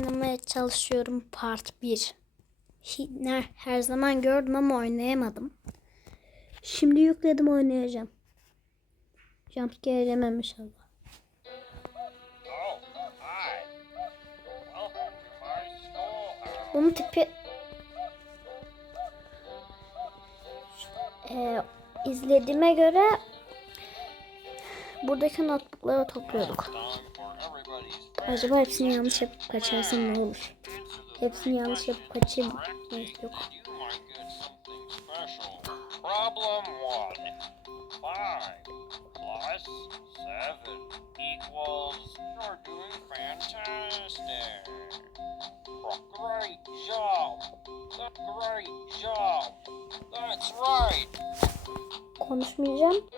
Oynamaya çalışıyorum part 1. Hi- ne- Her zaman gördüm ama oynayamadım. Şimdi yükledim oynayacağım. Jumpscare yemem inşallah. Bunun tipi Ee, izlediğime göre buradaki notebookları topluyorduk. Acaba hepsini yanlış yapıp kaçarsam ne olur? Hepsini yanlış yapıp kaçayım. Evet, yok. Problem one. Five plus seven equals. You're doing fantastic. Great job. Great job. That's right. Konuşmayacağım.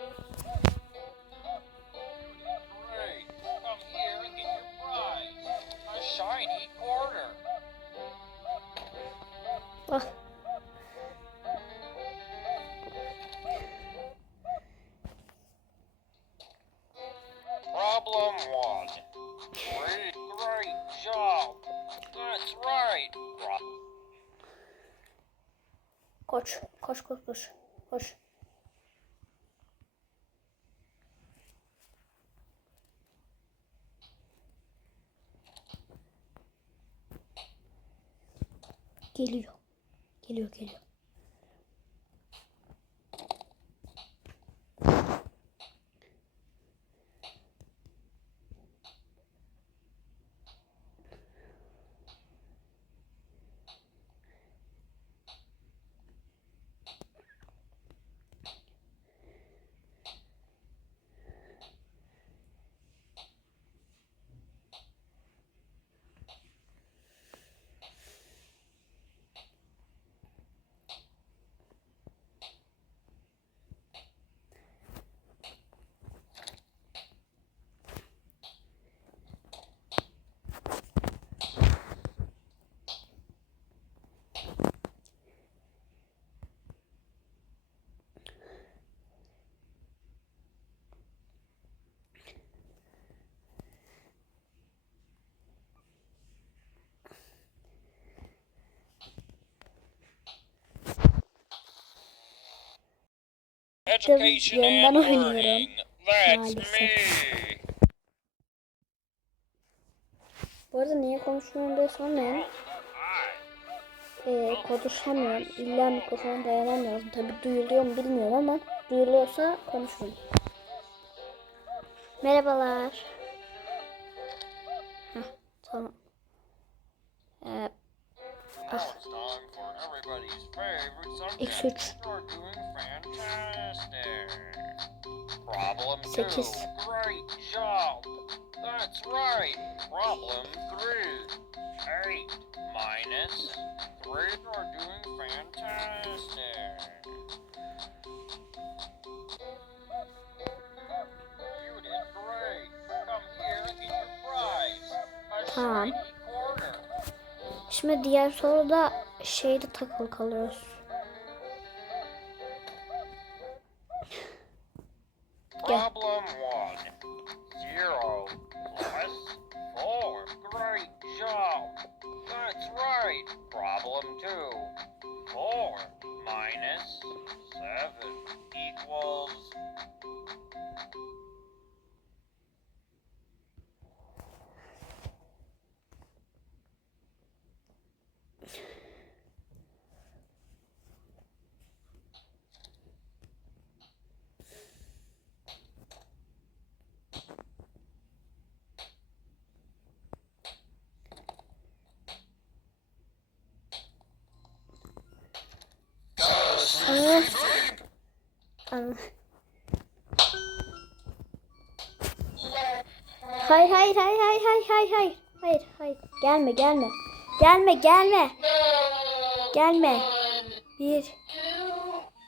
Koş. Koş koş koş. Koş. Geliyor. Geliyor geliyor. Education yandan and oynuyorum. Maalesef. Bu arada niye konuşmuyorum sormayın. Hi. Ee, konuşamıyorum. İlla mikrofona dayanamam lazım. Tabi duyuluyor mu bilmiyorum ama duyuluyorsa konuşurum. Merhabalar. Heh, tamam. Ee, Now Eksi 3. 8. That's right. Problem 3. 8 minus 3 are doing fantastic. Tamam. Şimdi diğer soruda şeyde takılı kalıyoruz. Gel. Problem one. Zero plus four. Great job. That's right. Problem two. Four minus seven equals. Aa. Hayır hayır hayır hayır hayır hayır hayır. Hayır hayır. Gelme gelme. Gelme gelme. Gelme. Bir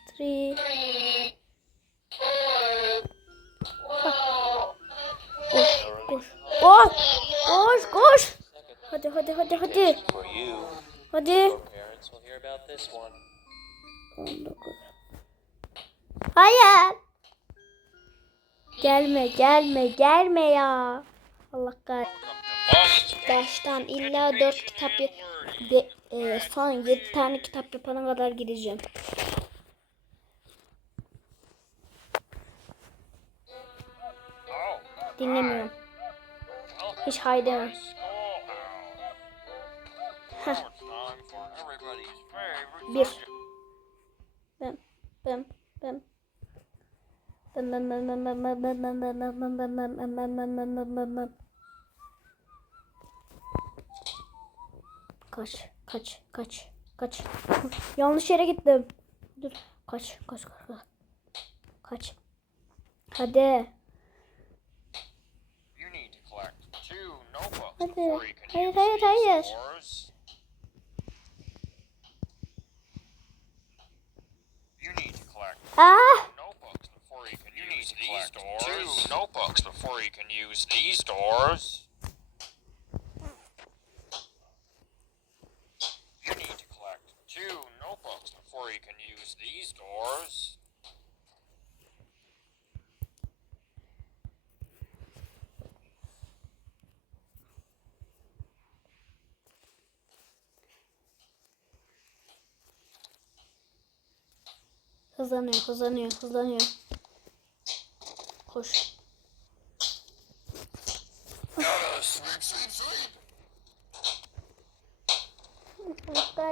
three. Koş koş. Koş koş. Koş hadi hadi hadi. Hadi. Hadi 19. Hayır. Gelme gelme gelme ya. Allah kahretsin. Baştan illa 4 kitap ve e, son 7 tane kitap yapana kadar gideceğim. Dinlemiyorum. Hiç haydi. Bir. Bım bım bım. Bım bım bım bım bım bım bım bım bım bım bım bım bım bım bım bım bım bım bım. Kaç, kaç, kaç, kaç. Yanlış yere gittim. Dur. Kaç, kaç, kaç, kaç. Kaç. Hadi. Hadi. Hayır, hayır, hayır. Ah! notebooks before you can use these doors. Two notebooks before you can use these doors. Hızlanıyor, hızlanıyor, hızlanıyor. Koş.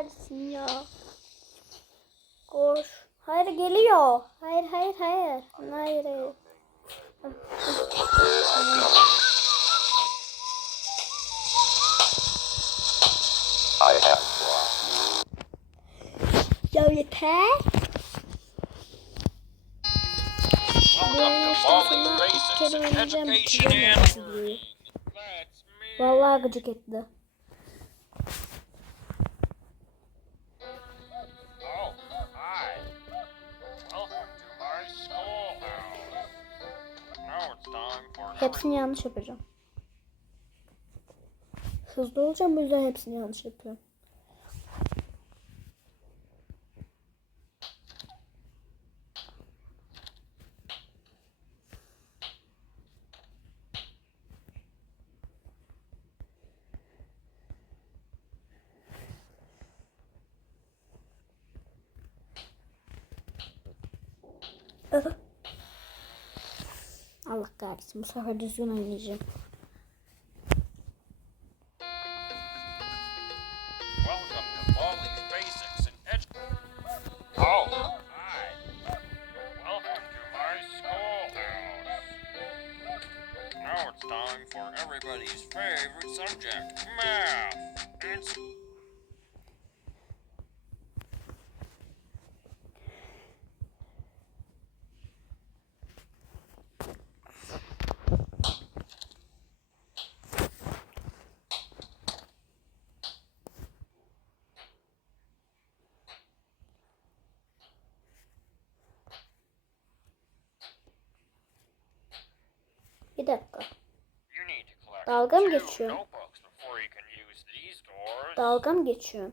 kahretsin ya. Koş. Hayır geliyor. Hayır hayır hayır. Hayır hayır. I have Ya yeter. Schoolhouse. Now it's time for Hepsini yanlış yapacağım. Hızlı olacağım bu yüzden hepsini yanlış yapıyorum. Allah kahretsin bu sefer düzgün oynayacağım. Bir dakika. Dalga mı geçiyorum? Dalga mı geçiyorum?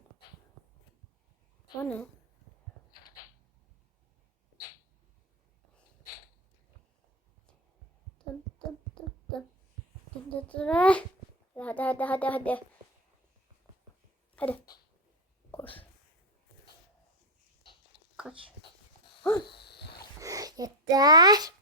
O ne? Hadi hadi hadi hadi. Hadi. Koş. Kaç. Yeter.